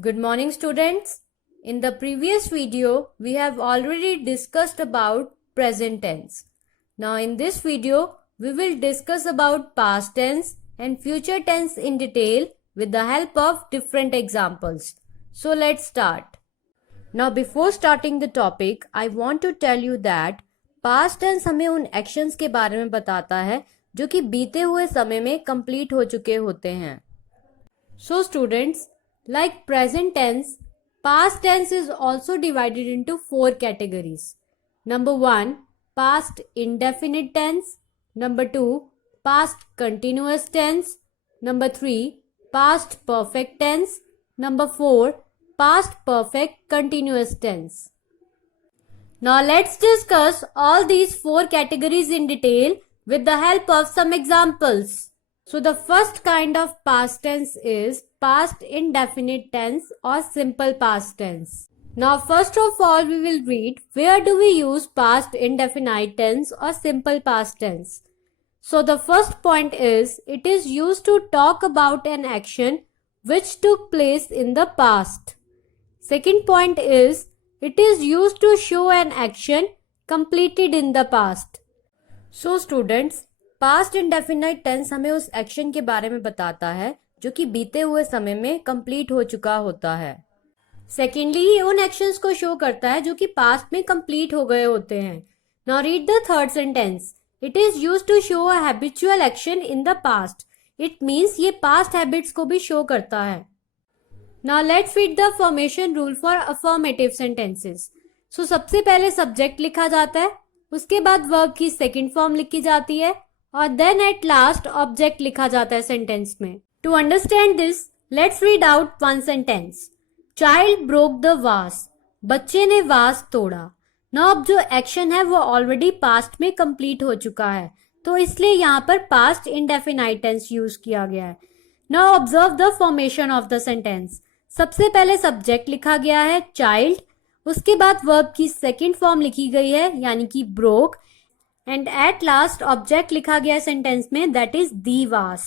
Good morning, students. In the previous video, we have already discussed about present tense. Now in this video, we will discuss about past tense and future tense in detail with the help of different examples. So let's start. Now before starting the topic, I want to tell you that past tense हमें उन actions के बारे में बताता है जो कि बीते हुए समय में complete हो चुके होते हैं. So students, like present tense, past tense is also divided into 4 categories. Number 1, past indefinite tense. Number 2, past continuous tense. Number 3, past perfect tense. Number 4, past perfect continuous tense. Now let's discuss all these 4 categories in detail with the help of some examples. So the first kind of past tense is past indefinite tense or simple past tense. Now first of all we will read where do we use past indefinite tense or simple past tense. So the first point is it is used to talk about an action which took place in the past. Second point is it is used to show an action completed in the past. So students, past indefinite tense हमें उस action के बारे में बताता है जो कि बीते हुए समय में कंप्लीट हो चुका होता है. सेकेंडली ये उन एक्शंस को शो करता है जो कि पास्ट में कंप्लीट हो गए होते हैं. Now read the third sentence. It is used to show a habitual action in the past. It means ये पास्ट हैबिट्स को भी शो करता है. Now let's read the formation rule for affirmative sentences. So सबसे पहले subject लिखा जाता है, उसके बाद वर्ब की सेकेंड फॉर्म लिखी जाती है और देन एट लास्ट ऑब्जेक्ट लिखा जाता है सेंटेंस में. To understand this let's read out one sentence. Child broke the vase. बच्चे ने वास तोड़ा. नाउ अब जो एक्शन है वो ऑलरेडी पास्ट में कंप्लीट हो चुका है, तो इसलिए यहाँ पर पास्ट इंडेफिनाइट टेंस यूज किया गया है. Now observe the formation of the sentence. सबसे पहले सब्जेक्ट लिखा गया है चाइल्ड, उसके बाद वर्ब की सेकेंड फॉर्म लिखी गई है यानी कि broke, and at last object लिखा गया सेंटेंस में that is the was.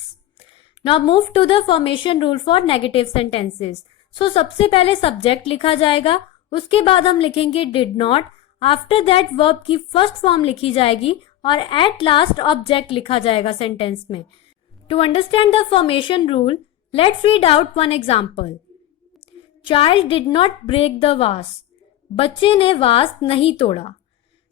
Now move to the formation rule for negative sentences. So सबसे पहले सब्जेक्ट लिखा जाएगा, उसके बाद हम लिखेंगे did not. After that verb की फर्स्ट फॉर्म लिखी जाएगी और एट लास्ट ऑब्जेक्ट लिखा जाएगा सेंटेंस में. To understand the formation rule let's read out one example. Child did not break the vase. बच्चे ने वास नहीं तोड़ा.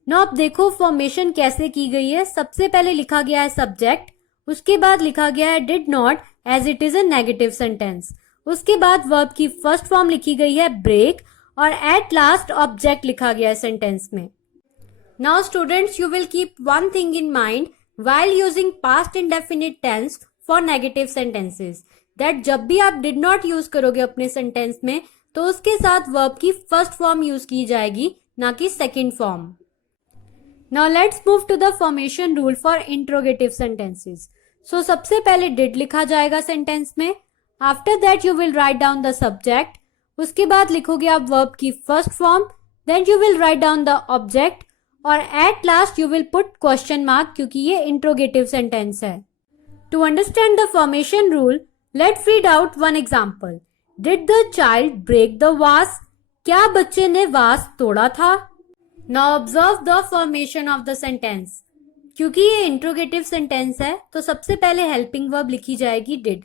नो अब देखो फॉर्मेशन कैसे की गई है. सबसे पहले लिखा गया है सब्जेक्ट, उसके बाद लिखा गया है did not as it is a negative sentence. उसके बाद वर्ब की फर्स्ट फॉर्म लिखी गई है ब्रेक और एट लास्ट ऑब्जेक्ट लिखा गया है सेंटेंस में. Now students, you will keep one thing in mind while using past indefinite tense for negative sentences, that जब भी आप डिड नॉट यूज करोगे अपने सेंटेंस में तो उसके साथ वर्ब की फर्स्ट फॉर्म यूज की जाएगी, ना कि second form. Now let's move to the formation rule for interrogative sentences. So सबसे पहले did लिखा जाएगा सेंटेंस में. After that you will write down the subject. उसके बाद लिखोगे आप verb की first form. Then you will write down the object. और at last you will put question mark क्योंकि ये interrogative sentence है. To understand the formation rule, let's read out one example. Did the child break the vase? क्या बच्चे ने वास तोड़ा था? Now observe the formation of the sentence. क्योंकि ये इंट्रोगेटिव सेंटेंस है तो सबसे पहले हेल्पिंग वर्ब लिखी जाएगी did.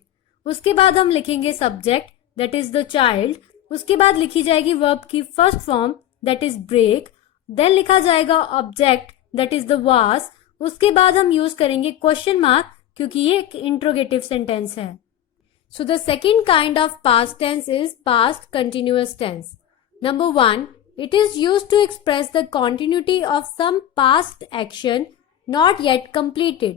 उसके बाद हम लिखेंगे subject that is the child. उसके बाद लिखी जाएगी वर्ब की first form that is break. Then लिखा जाएगा ऑब्जेक्ट दैट इज द वास. उसके बाद हम यूज करेंगे क्वेश्चन मार्क क्योंकि ये एक इंट्रोगेटिव सेंटेंस है. So the second kind of past tense is past continuous tense. Number 1, it is used to express the continuity of some past action not yet completed.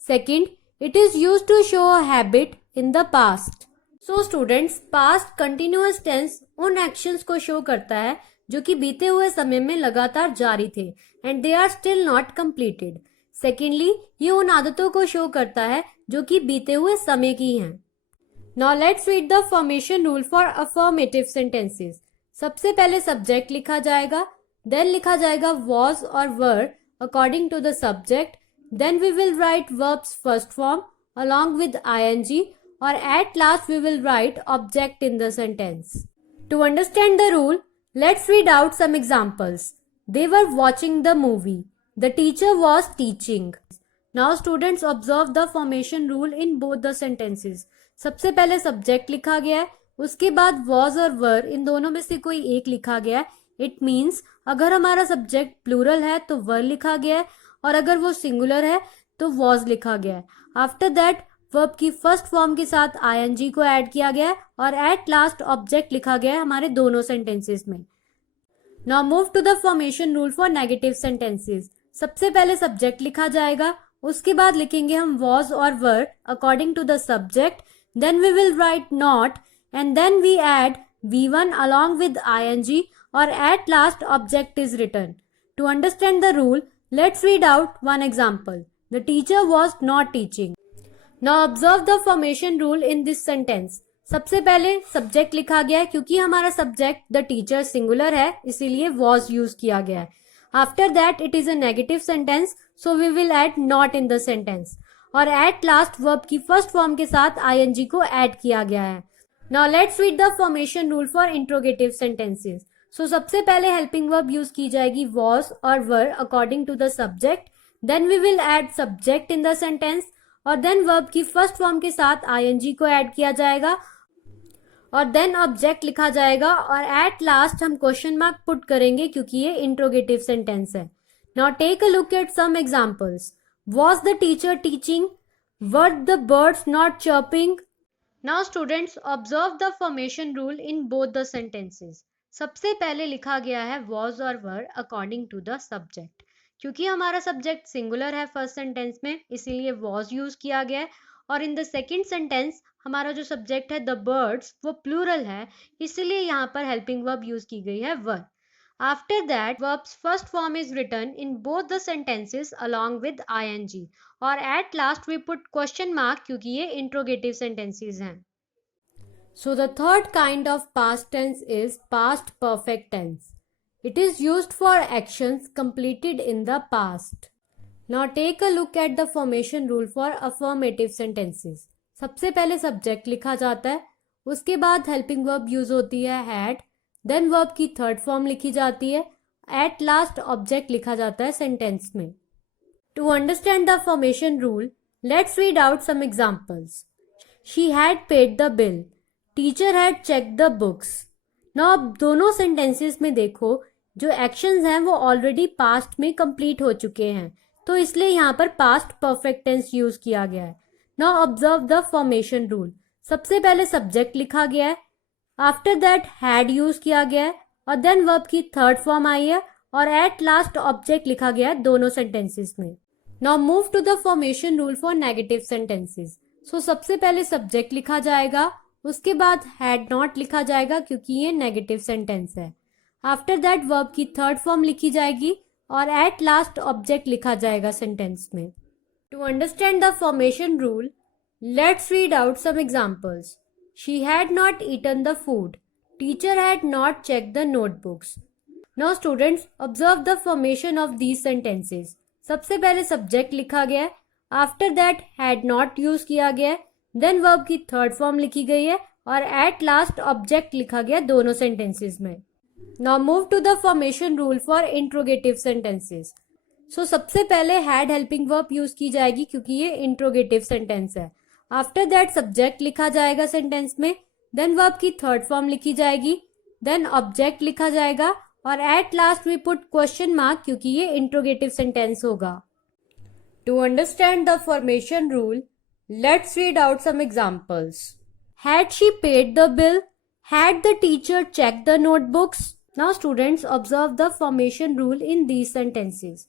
Second, it is used to show a habit in the past. So students, past continuous tense उन actions को show करता है जो कि बीते हुए समय में लगातार जारी थे and they are still not completed. Secondly, ये उन आदतों को show करता है जो कि बीते हुए समय की हैं. Now let's read the formation rule for affirmative sentences. सबसे पहले सब्जेक्ट लिखा जाएगा, देन लिखा जाएगा was और were according to the subject. Then we will write verbs first form along with ing और at last we will write object in the sentence. To understand the rule, let's read out some examples. They were watching the movie. The teacher was teaching. Now students observe the formation rule in both the sentences. सबसे पहले subject लिखा गया है, उसके बाद was और were इन दोनों में से कोई एक लिखा गया है. It means अगर हमारा subject plural है तो were लिखा गया है और अगर वो singular है तो was लिखा गया है. After that वर्ब की फर्स्ट फॉर्म के साथ ing को ऐड किया गया है और एट लास्ट ऑब्जेक्ट लिखा गया है हमारे दोनों सेंटेंसेस में. Now move to the formation rule for negative sentences. सबसे पहले सब्जेक्ट लिखा जाएगा, उसके बाद लिखेंगे हम was और were according to the subject. Then we will write not and then we add V1 along with ing और at last object is written. To understand the rule, let's read out one example. The teacher was not teaching. Now observe the formation rule in this sentence. सबसे पहले subject लिखा गया है क्योंकि हमारा subject the teacher singular है, इसीलिए was use किया गया है. After that it is a negative sentence, so we will add not in the sentence. और at last verb की first form के साथ ing को add किया गया है. Now let's read the formation rule for interrogative sentences. So सबसे पहले helping verb use की जाएगी was और were according to the subject. Then we will add subject in the sentence. और देन वर्ब की फर्स्ट फॉर्म के साथ ing को ऐड किया जाएगा और देन ऑब्जेक्ट लिखा जाएगा और एट लास्ट हम क्वेश्चन मार्क पुट करेंगे क्योंकि ये इंट्रोगेटिव सेंटेंस है. Now take a look at some examples. Was the teacher teaching? Were the birds not chirping? Now students observe the formation rule in both the sentences. सबसे पहले लिखा गया है was और were according to the subject. क्योंकि हमारा subject singular है first sentence में, इसीलिए was यूज किया गया है और इन द सेकेंड सेंटेंस हमारा जो सब्जेक्ट है द बर्ड्स वो प्लूरल है, इसीलिए यहाँ पर हेल्पिंग वर्ब यूज की गई है were. After that verbs first form is written in both the sentences along with ing और at last we put question mark क्योंकि ये इंट्रोगेटिव सेंटेंसेस हैं. So the third kind of past tense is past perfect tense. It is used for actions completed in the past. Now take a look at the formation rule for affirmative sentences. सबसे पहले subject लिखा जाता है, उसके बाद helping verb use होती है had, then verb की third form लिखी जाती है, at last object लिखा जाता है sentence में. To understand the formation rule, let's read out some examples. She had paid the bill. Teacher had checked the books. Now अब दोनों sentences में देखो जो एक्शंस हैं वो ऑलरेडी पास्ट में कंप्लीट हो चुके हैं, तो इसलिए यहाँ पर पास्ट परफेक्ट टेंस यूज किया गया है. Now observe the formation rule. सबसे पहले सब्जेक्ट लिखा गया है, आफ्टर दैट हैड यूज किया गया है और देन वर्ब की थर्ड फॉर्म आई है और एट लास्ट ऑब्जेक्ट लिखा गया है दोनों सेंटेंसेस में. Now move to the formation rule for negative sentences. So सबसे पहले सब्जेक्ट लिखा जाएगा, उसके बाद हैड नॉट लिखा जाएगा क्योंकि ये नेगेटिव सेंटेंस है. आफ्टर दैट वर्ब की थर्ड फॉर्म लिखी जाएगी और एट लास्ट ऑब्जेक्ट लिखा जाएगा सेंटेंस में. To understand the formation rule, let's read out some examples. She had not eaten the food. Teacher had not check the notebooks. Now students observe the formation of these sentences. सबसे पहले subject लिखा गया है, after that had not use किया गया है, then verb की third form लिखी गई है और एट लास्ट ऑब्जेक्ट लिखा गया दोनों सेंटेंसेस में. Now move to the formation rule for interrogative sentences. So सबसे पहले had helping verb यूज की जाएगी क्योंकि ये interrogative sentence है. After that subject लिखा जाएगा sentence में, then verb की third form लिखी जाएगी, then object लिखा जाएगा और at last we put question mark क्योंकि ये interrogative sentence होगा. To understand the formation rule, let's read out some examples. Had she paid the bill? Had the teacher checked the notebooks? Now students observe the formation rule in these sentences.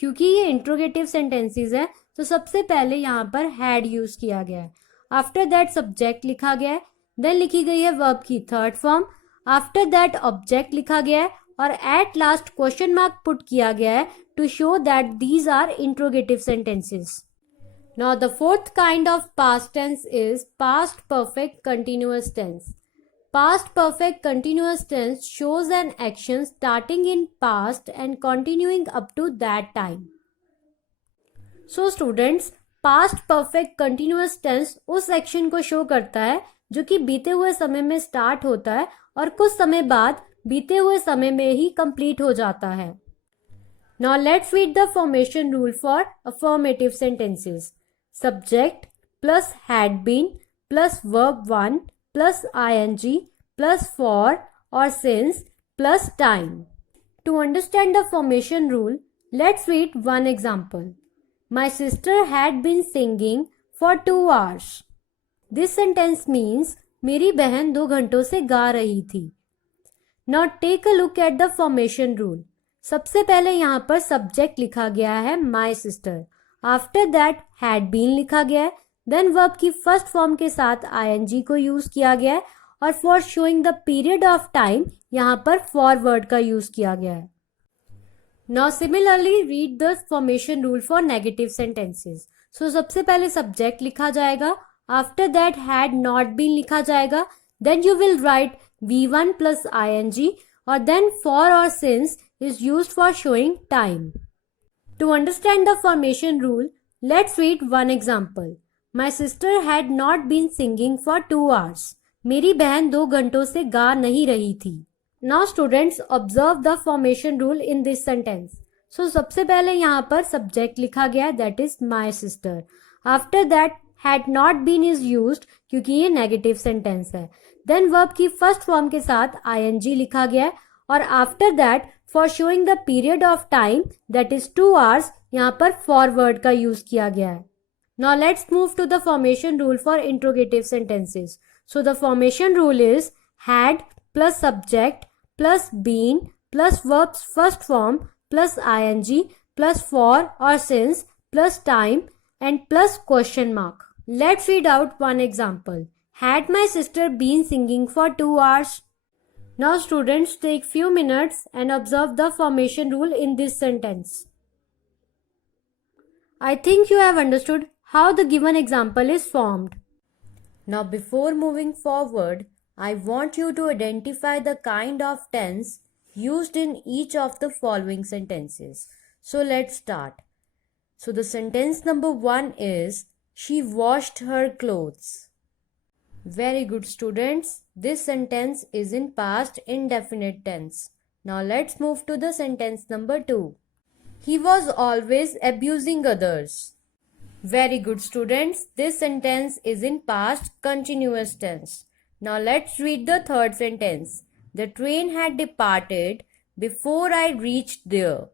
क्योंकि ये interrogative sentences है तो सबसे पहले यहाँ पर had use किया गया है. After that subject लिखा गया है, then लिखी गई है verb की third form. After that object लिखा गया है और at last question mark put किया गया है to show that these are interrogative sentences. Now the fourth kind of past tense is past perfect continuous tense. Past perfect continuous tense shows an action starting in past and continuing up to that time. So students, past perfect continuous tense उस action को show करता है जो कि बीते हुए समय में स्टार्ट होता है और कुछ समय बाद बीते हुए समय में ही कंप्लीट हो जाता है. Now let's read the formation rule for affirmative sentences. Subject plus had been plus verb 1 plus ing plus for or since plus time. To understand the formation rule, let's read one example. My sister had been singing for 2 hours. This sentence means मेरी बहन 2 घंटों से गा रही थी. Now take a look at the formation rule. सबसे पहले यहाँ पर सब्जेक्ट लिखा गया है my sister. After that had been लिखा गया है. Then verb की फर्स्ट फॉर्म के साथ ing को यूज किया गया है और for showing the period of time यहाँ पर for word का यूज किया गया है. Now similarly read the formation rule for negative sentences. So सबसे पहले सब्जेक्ट लिखा जाएगा. After that had not been लिखा जाएगा. Then you will write V1 plus ing or then for or since is used for showing time. To understand the formation rule, let's read one example. My sister had not been singing for 2 hours. मेरी बहन 2 घंटों से गा नहीं रही थी. Now students observe the formation rule in this sentence. So सबसे पहले यहाँ पर subject लिखा गया that is my sister. After that had not been is used क्योंकि ये negative sentence है. Then verb की first form के साथ ing लिखा गया है और after that for showing the period of time that is 2 hours यहाँ पर for word का use किया गया है. Now let's move to the formation rule for interrogative sentences. So the formation rule is had plus subject plus been plus verb's first form plus ing plus for or since plus time and plus question mark. Let's read out one example. Had my sister been singing for 2 hours? Now students take few minutes and observe the formation rule in this sentence. I think you have understood how the given example is formed. Now before moving forward, I want you to identify the kind of tense used in each of the following sentences. So let's start. So the sentence number 1 is, she washed her clothes. Very good students. This sentence is in past indefinite tense. Now let's move to the sentence number 2. He was always abusing others. Very good students. This sentence is in past continuous tense. Now let's read the third sentence. The train had departed before I reached there.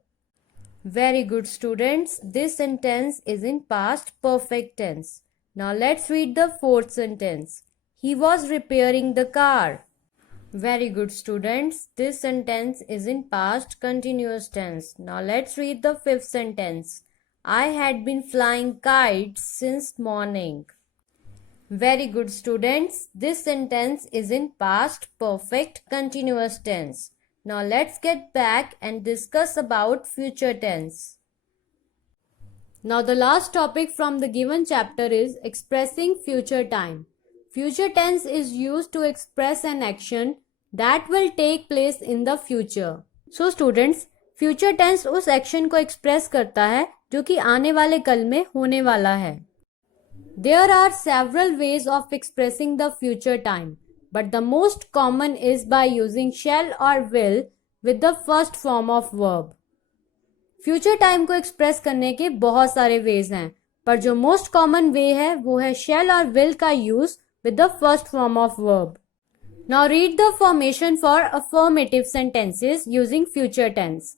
Very good students. This sentence is in past perfect tense. Now let's read the fourth sentence. He was repairing the car. Very good students. This sentence is in past continuous tense. Now let's read the fifth sentence. I had been flying kites since morning. Very good students. This sentence is in past perfect continuous tense. Now let's get back and discuss about future tense. Now the last topic from the given chapter is expressing future time. Future tense is used to express an action that will take place in the future. So students, future tense उस action को express करता है जो कि आने वाले कल में होने वाला है. There are several ways of expressing the future time, but the most common is by using shall or will with the first form of verb. Future time को express करने के बहुत सारे ways हैं, पर जो most common way है वो है shall और will का use with the first form of verb. Now read the formation for affirmative sentences using future tense.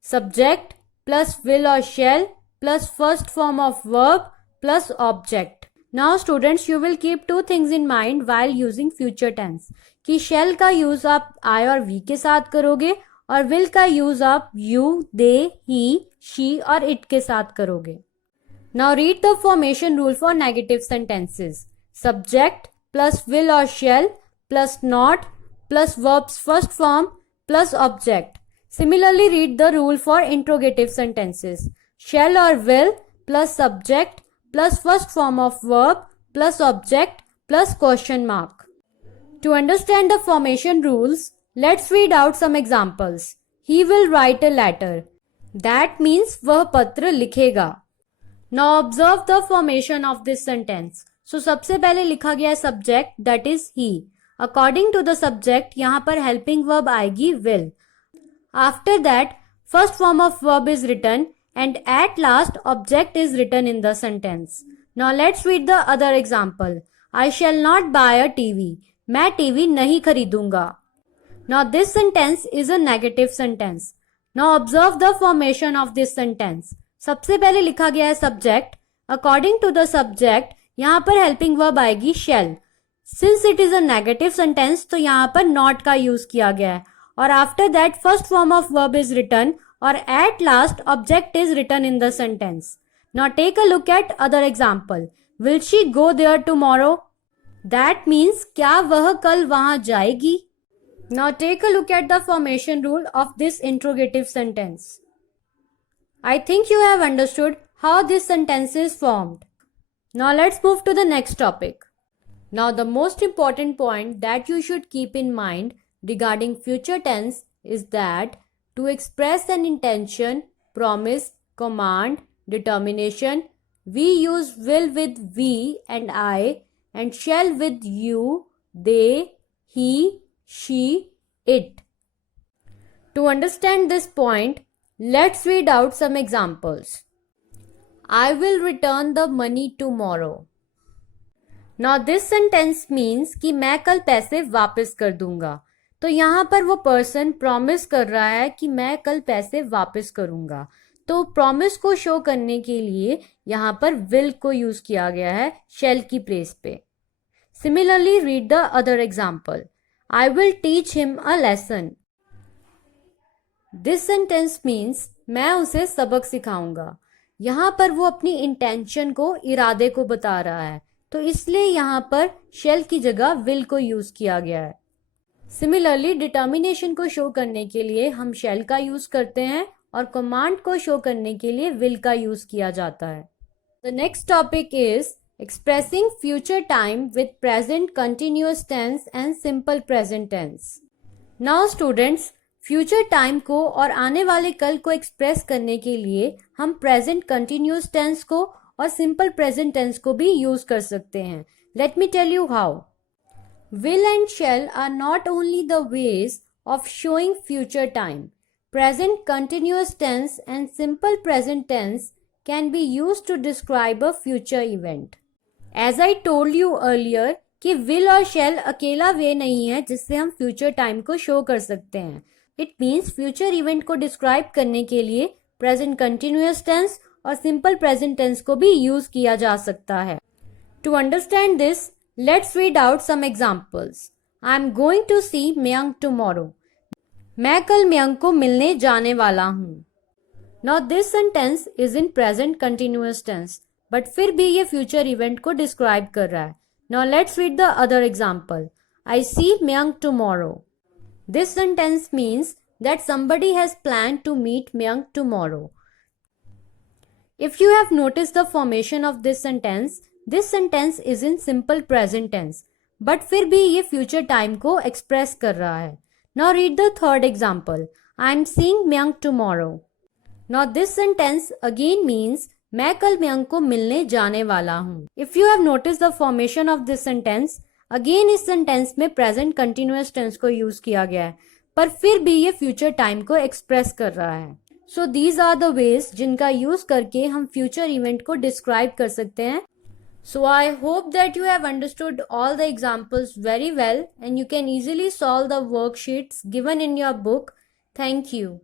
Subject plus will or shall plus first form of verb plus object. Now students, you will keep two things in mind while using future tense. कि shall का use आप I और we के साथ करोगे और will का use आप you, they, he, she और it के साथ करोगे. Now read the formation rule for negative sentences. Subject plus will or shall plus not plus verb's first form plus object. Similarly, read the rule for interrogative sentences. Shall or will plus subject plus first form of verb plus object plus question mark. To understand the formation rules, let's read out some examples. He will write a letter. That means वह पत्र लिखेगा. Now observe the formation of this sentence. सो सबसे पहले लिखा गया है subject that is he. According to the subject यहाँ पर हेल्पिंग वर्ब आएगी will. After that first form of verb is written and at last object is written in the sentence. Now let's read the other example. I shall not buy a TV. मैं TV नहीं खरीदूंगा. Now this sentence is a negative sentence. Now observe the formation of this sentence. सबसे पहले लिखा गया है subject. According to the subject यहाँ पर helping verb आएगी shall. Since it is a negative sentence तो यहाँ पर not का use किया गया है. और after that first form of verb is written or at last object is written in the sentence. Now take a look at other example. Will she go there tomorrow? That means क्या वह कल वहां जाएगी? Now take a look at the formation rule of this interrogative sentence. I think you have understood how this sentence is formed. Now let's move to the next topic. Now the most important point that you should keep in mind regarding future tense is that to express an intention, promise, command, determination, we use will with we and I and shall with you, they, he, she, it. To understand this point, let's read out some examples. I will return the money tomorrow. Now this sentence means कि मैं कल पैसे वापस कर दूंगा. तो यहाँ पर वो पर्सन प्रॉमिस कर रहा है कि मैं कल पैसे वापस करूंगा. तो प्रॉमिस को शो करने के लिए यहाँ पर विल को यूज किया गया है शैल की प्लेस पे. Similarly read the other example. I will teach him a lesson. This sentence means मैं उसे सबक सिखाऊंगा. यहाँ पर वो अपनी इंटेंशन को, इरादे को बता रहा है, तो इसलिए यहाँ पर शैल की जगह विल को यूज किया गया है. सिमिलरली डिटर्मिनेशन को शो करने के लिए हम शैल का यूज करते हैं और कमांड को शो करने के लिए विल का यूज किया जाता है. The next topic is expressing future time with present continuous tense and simple present tense. Now students, future time को और आने वाले कल को एक्सप्रेस करने के लिए हम प्रेजेंट कंटिन्यूअस टेंस को और सिंपल प्रेजेंट टेंस को भी यूज कर सकते हैं. Let me tell you how. Will and shall are not only the ways of showing future time. Present continuous tense and simple present tense can be used to describe a future event. As I told you earlier कि will और shall अकेला वे नहीं है जिससे हम future time को show कर सकते हैं. It means future event को describe करने के लिए present continuous tense और simple present tense को भी use किया जा सकता है. To understand this, let's read out some examples. I am going to see Mayank tomorrow. मैं कल मयंक को मिलने जाने वाला हूँ. Now this sentence is in present continuous tense, but फिर भी ये future event को describe कर रहा है. Now let's read the other example. I see Mayank tomorrow. This sentence means that somebody has planned to meet Mayank tomorrow. If you have noticed the formation of this sentence is in simple present tense, but फिर भी ये future time को express कर रहा है. Now read the third example. I am seeing Mayank tomorrow. Now this sentence again means मैं कल मयंक को मिलने जाने वाला हूँ. If you have noticed the formation of this sentence, again इस sentence में present continuous tense को use किया गया है, पर फिर भी ये future time को express कर रहा है. So these are the ways जिनका use करके हम future event को describe कर सकते हैं. So I hope that you have understood all the examples very well and you can easily solve the worksheets given in your book. Thank you.